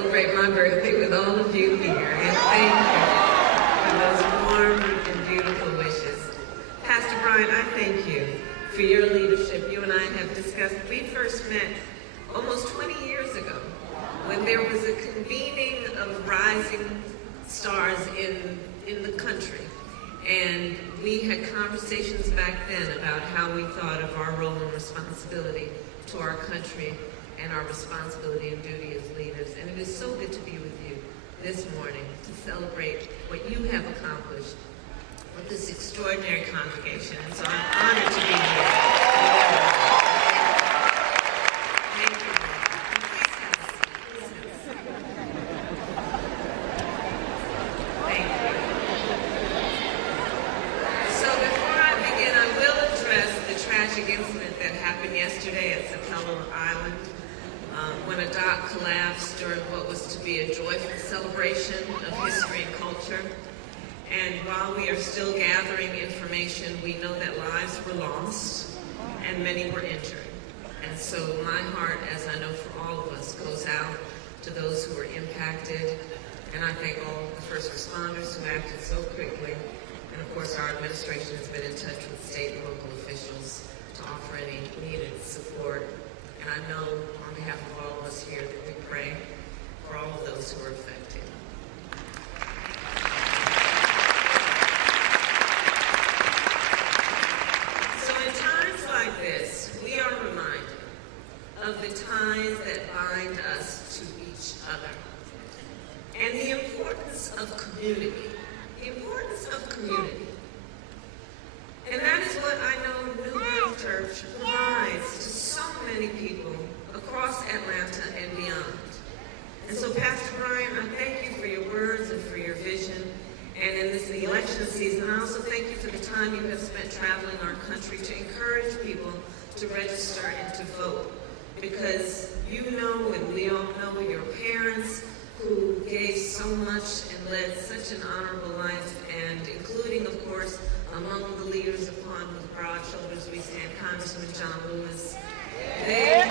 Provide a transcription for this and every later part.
celebrate my birthday with all of you here. And thank you for those warm and beautiful wishes. Pastor Brian, I thank you for your leadership. You and I have discussed, we first met almost 20 years ago when there was a convening of rising stars in the country. And we had conversations back then about how we thought of our role and responsibility to our country and our responsibility and duty as leaders. And it is so good to be with you this morning to celebrate what you have accomplished with this extraordinary congregation. And so I'm honored to be here. Thank you. Please have a seat. Thank you. So before I begin, I will address the tragic incident that happened yesterday at Sapelo Island when a dock collapsed during what was to be a joyful celebration of history and culture. And while we are still gathering information, we know that lives were lost and many were injured. And so my heart, as I know for all of us, goes out to those who were impacted. And I thank all the first responders who acted so quickly. And of course, our administration has been in touch with state and local officials to offer any needed support. And I know on behalf of all of us here that we pray for all of those who are affected. So in times like this, we are reminded of the ties that bind us to each other and the importance of community. The importance of community. And that is what I know New Birth Church provides to so many people across Atlanta and beyond. And so, Pastor Brian, I thank you for your words and for your vision. And in this election season, I also thank you for the time you have spent traveling our country to encourage people to register and to vote. Because you know, and we all know, your parents who gave so much and led such an honorable life, and including, of course, among the leaders upon whose broad shoulders we stand, Congressman John Lewis. They all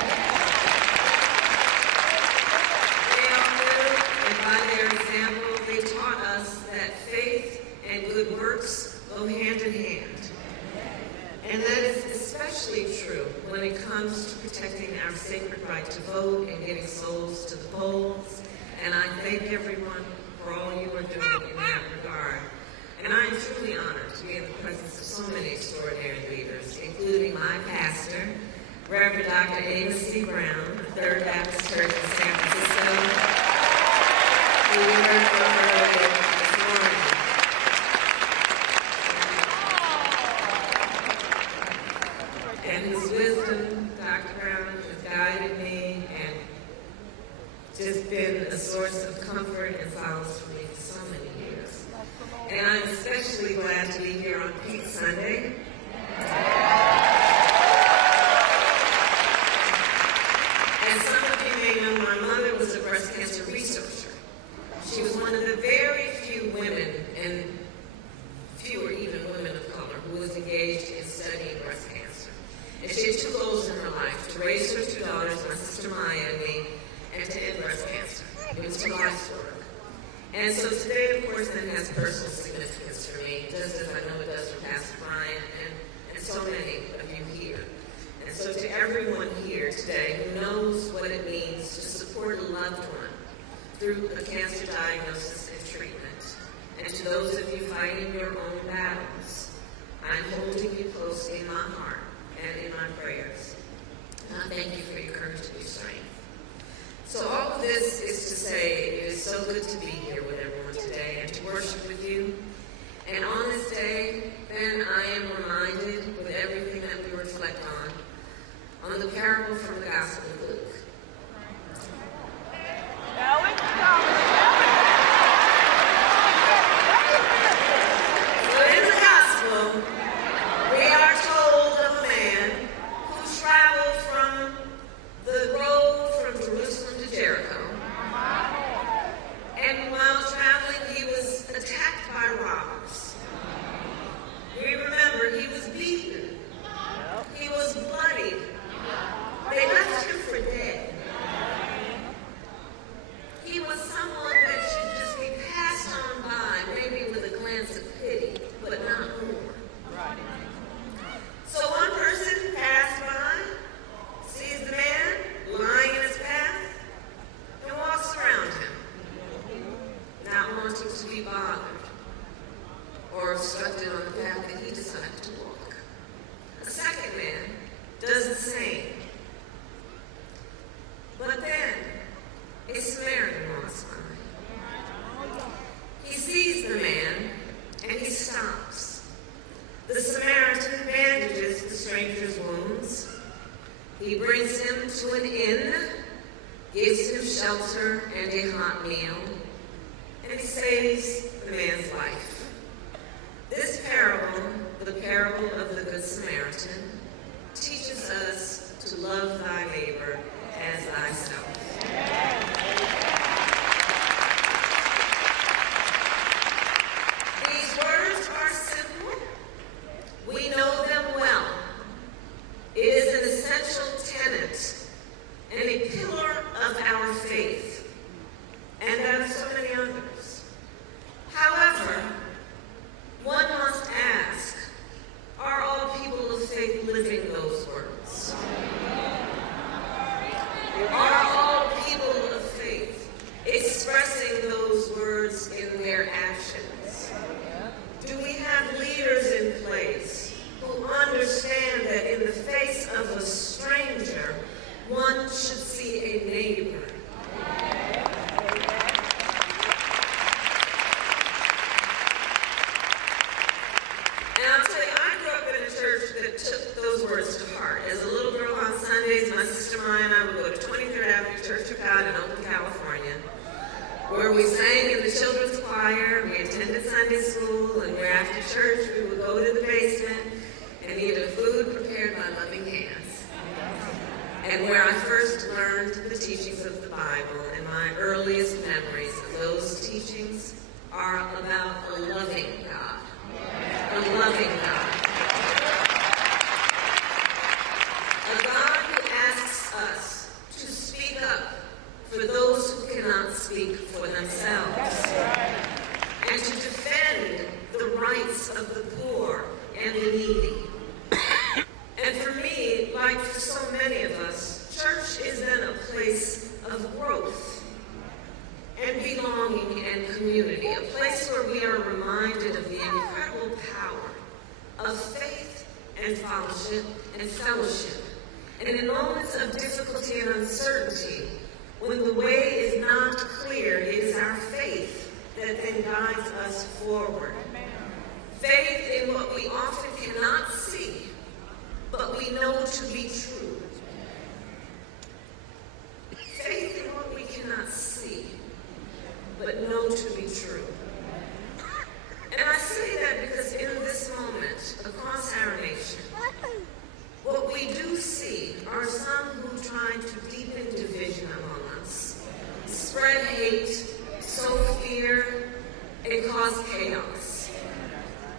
knew, and by their example, they taught us that faith and good works go hand in hand. And that is especially true when it comes to protecting our sacred right to vote and getting souls to the polls. And I thank everyone for all you are doing in that regard. And I am truly honored to be in the presence of so many extraordinary leaders, including my pastor, Reverend Dr. Amos C. Brown, of Third Baptist Church in San Francisco, who we heard from earlier this morning. And his wisdom, Dr. Brown, has guided me and just been a source of comfort and solace for me for so many years. And I'm especially glad to be here on Peak Sunday. And some of you may know my mother was a breast cancer researcher. She was one of the very few women, and fewer even women of color, who was engaged in studying breast cancer. And she had two goals in her life: to raise her two daughters, my sister Maya and me, and to end breast cancer. It was her life's work. And so today, of course, that has personal significance for me, just as I know it does for Pastor Brian and so many of you here. And so to everyone here today who knows what it means to support a loved one through a cancer diagnosis and treatment, and to those of you fighting your own battles, I'm holding you close in my heart and in my prayers. And I thank you for your courage and your strength. So all of this is to say it is so good to be here with everyone today and to worship with you. And on this day, then I am reminded with everything that we reflect on the parable from the Gospel of Luke. So in the Gospel, we are told of a man who traveled from the road from Jerusalem to Jericho. And while traveling, he was attacked by robbers. We remember he was beaten. He was bloodied. They left him for dead. was someone that should just be passed on by, maybe with a glance of pity, but not more. So one person passed by, sees the man lying in his path, and walks around him, not wanting to be bothered or obstructed on the path that he decided to walk. A second man does the same. But then, a Samaritan walks by. He sees the man, and he stops. The Samaritan bandages the stranger's wounds. He brings him to an inn, gives him shelter and a hot meal, and he saves the man's life. This parable, the parable of the Good Samaritan, teaches us to love thy neighbor as thyself. These words are simple. We know them well. It is an essential tenet and a pillar of our faith, and that of so many others. However, one must ask, are all people of faith living those words? Are all people of faith expressing those words in their actions? Do we have leaders in place who understand that in the face of a stranger, one should see a neighbor? And I'll tell you, I grew up in a church that took those words to heart. As a little girl on Sundays, my sister Maya and I would go to 23rd Avenue Church of God in Oakland, California, where we sang in the children's choir, we attended Sunday school, and where after church we would go to the basement and eat the food prepared by loving hands. And where I first learned the teachings of the Bible, and my earliest memories of those teachings are about a loving God. A loving God. A God who asks us to speak up for those who cannot speak for themselves. And to defend the rights of the poor and the needy. And for me, like for so many of us, church is then a place of growth and belonging and community, a place where we are reminded of the incredible power of faith and fellowship. And in moments of difficulty and uncertainty, when the way is not clear, it is our faith that then guides us forward. Faith in what we often cannot see, but we know to be true. Faith in what we cannot see, but know to be true. And I say that because in this moment, across our nation, what we do see are some who try to deepen division among us, spread hate, sow fear, and cause chaos.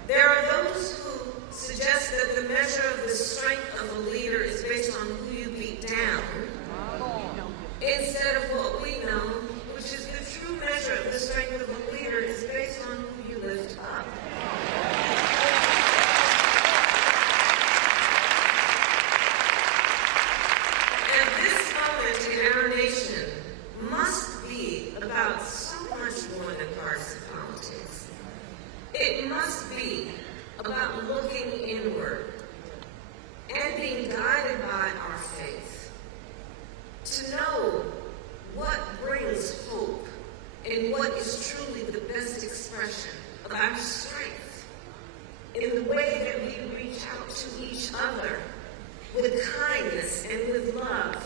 There are those who suggest that the measure of the strength of a leader is based on who you beat down, instead of what we know, which is the true measure of the strength of a leader is based on who you lift up. And this moment in our nation must be about so much more than partisan politics. It must be about looking inward and being guided by our faith to know what brings hope and what is truly the best expression of our strength in the way that we reach out to each other with kindness and with love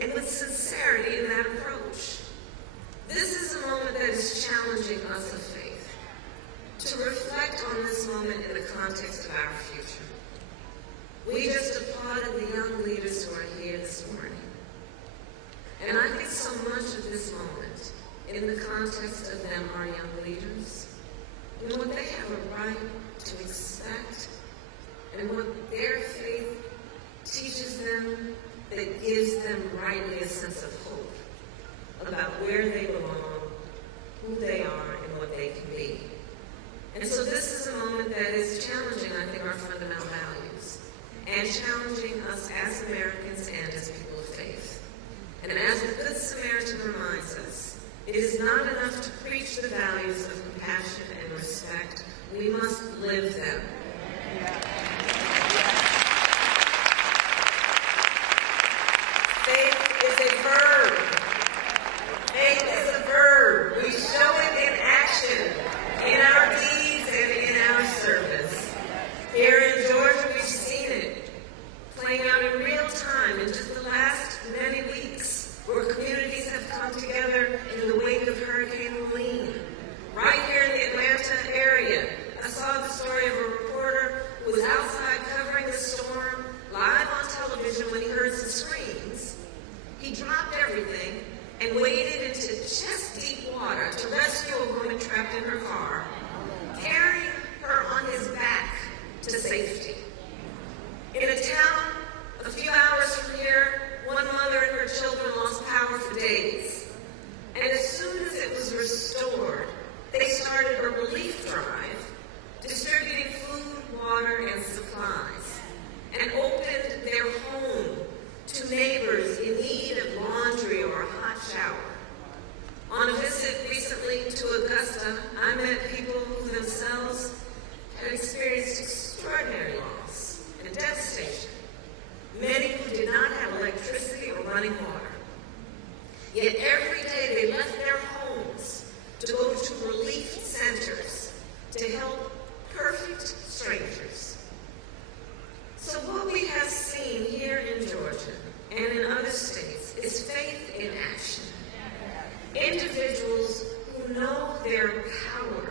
and with sincerity in that approach. This is a moment that is challenging us of faith to reflect on this moment in the context of our future. We just applauded the young leaders who are here this morning. And I think so much of this moment, in the context of them, are young leaders, and what they have a right to expect, and what their faith teaches them that gives them rightly a sense of hope, about where they belong, who they are, and what they can be. And so this is a moment that is challenging, I think, our fundamental values, and challenging us as Americans and as people of faith. And as the Good Samaritan reminds us, it is not enough to preach the values of compassion and respect. We must live them. Faith is a verb. Faith is a verb. We show it in action, in our deeds and in our service. Here in Georgia, we've seen it playing out in real time in just the last many weeks, where communities have come together in the wake of Hurricane Helene. Right here in the Atlanta area, I saw the story of a reporter who was outside covering the storm live on television when he heard some screams. He dropped everything and waded into chest-deep water to rescue a woman trapped in her car, carrying her on his back to safety. In a town a few hours from here, one mother and her children lost power for days. And as soon as it was restored, they started a relief drive, distributing food, water, and supplies, and opened their home to neighbors in need of laundry or a hot shower. On a visit recently to Augusta, I met people who themselves had experienced extraordinary loss and devastation. Many who did not have electricity or running water. Yet every day they left their homes to go to relief centers to help perfect strangers. So what we have seen here in Georgia and in other states is faith in action. Individuals who know their power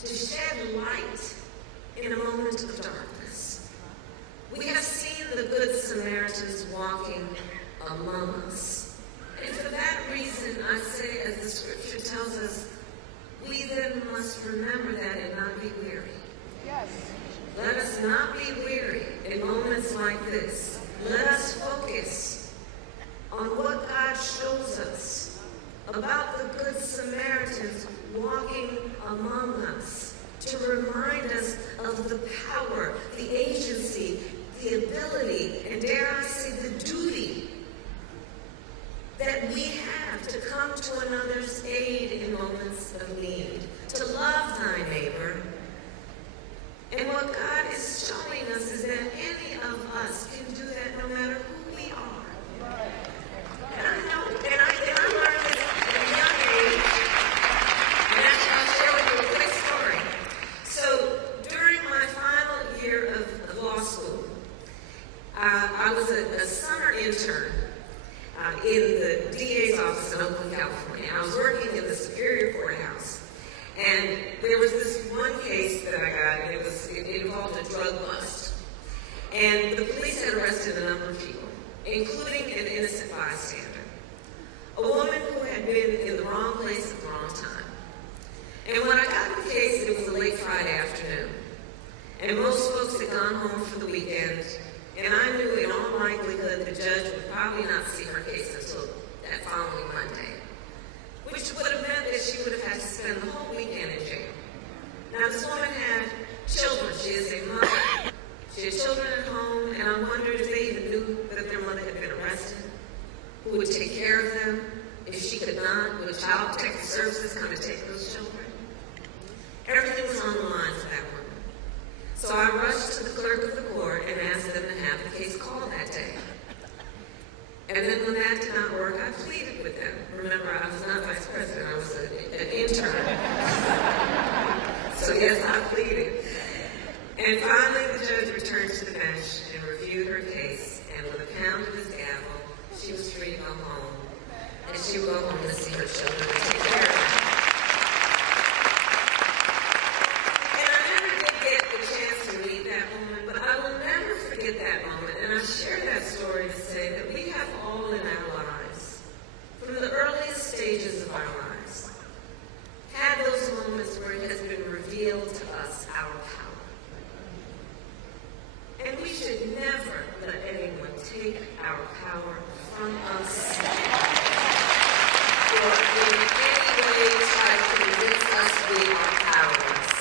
to shed light in a moment of darkness. We have seen the Good Samaritans walking among us. And for that reason, I say, as the scripture tells us, we then must remember that and not be weary. Yes. Let us not be weary in moments like this. Let us focus on what God shows us about the Good Samaritans walking among us, to remind us of the power, the agency, the ability, and dare I say the duty that we have to come to another's aid in moments of need, to love thy neighbor. And what God is showing us is that any of us can do that no matter who we are. And I know, and I learned this at a young age, and actually I'll share with you a quick story. So during my final year of law school, I was a summer intern in the DA's office in Oakland, California. I was working in the Superior Courthouse. And there was this one case that I got, and it involved a drug bust. And the police had arrested a number of people, including an innocent bystander. A woman who had been in the wrong place at the wrong time. And when I got the case, it was a late Friday afternoon. And most folks had gone home for the weekend, and I knew in all likelihood the judge would probably not see her case until that following Monday, which would have meant that she would have had to spend the whole weekend in jail. Now, this woman had children. She is a mother. She had children at home, and I wondered if they even knew that their mother had been arrested. Who would take care of them? If she could not, would Child Protective Services come and take those children? Everything was on the line for that woman. So I rushed to the clerk of the court and asked them to have the case called that day. And then when that did not work, I pleaded with them. Remember, I was not vice president, I was an intern. So yes, I pleaded. And finally, the judge returned to the bench and reviewed her case, and with a pound of his gavel, she was free to go home. And she would go home to see her children and take care of them. And I never did get the chance to meet that woman, but I will never forget that moment. And I share that story to say that we have all in our lives, from the earliest stages of our lives, had those moments where it has been revealed to us our power. And we should never let anyone take our power from us or in any way try to convince us we are powerless.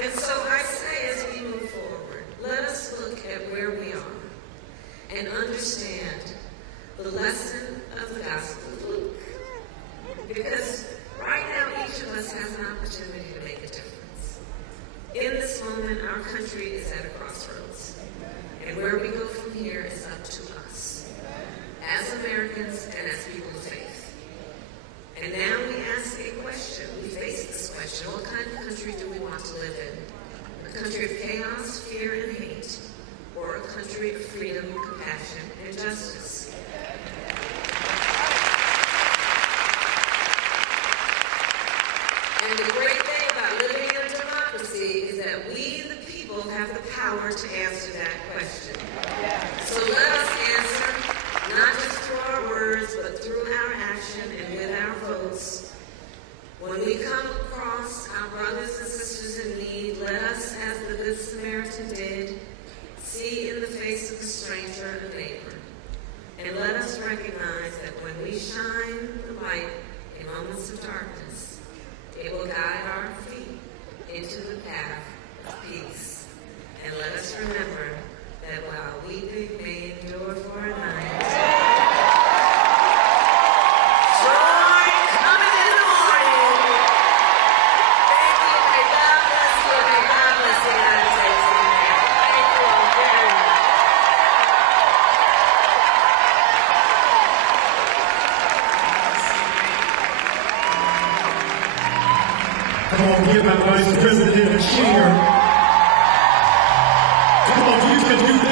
And so I say as we move forward, let us look at where we are and understand the lesson of the Gospel of Luke. Because right now, each of us has an opportunity to make a difference. In this moment, our country is at a crossroads. And where we go from here is up to us, as Americans and as people of faith. And now we ask a question. We face this question. What kind of country do we want to live in? A country of chaos, fear, and hate, or a country of freedom, compassion, and justice? And the great thing about living in a democracy is that we, the people, have the power to answer that question. So let us answer, not just through our words, but through our action and with our votes. When we come across our brothers and sisters in need, let us, as the Good Samaritan did, see in the face of a stranger a neighbor. And let us recognize that when we shine the light in moments of darkness, it will guide our feet into the path of peace. And let us remember that while weeping may endure for a night, joy coming in the morning. Thank you. May God bless you. May God bless the United States of America. Thank you all very much. Come on, give our Vice President a cheer. Come on, you can do that.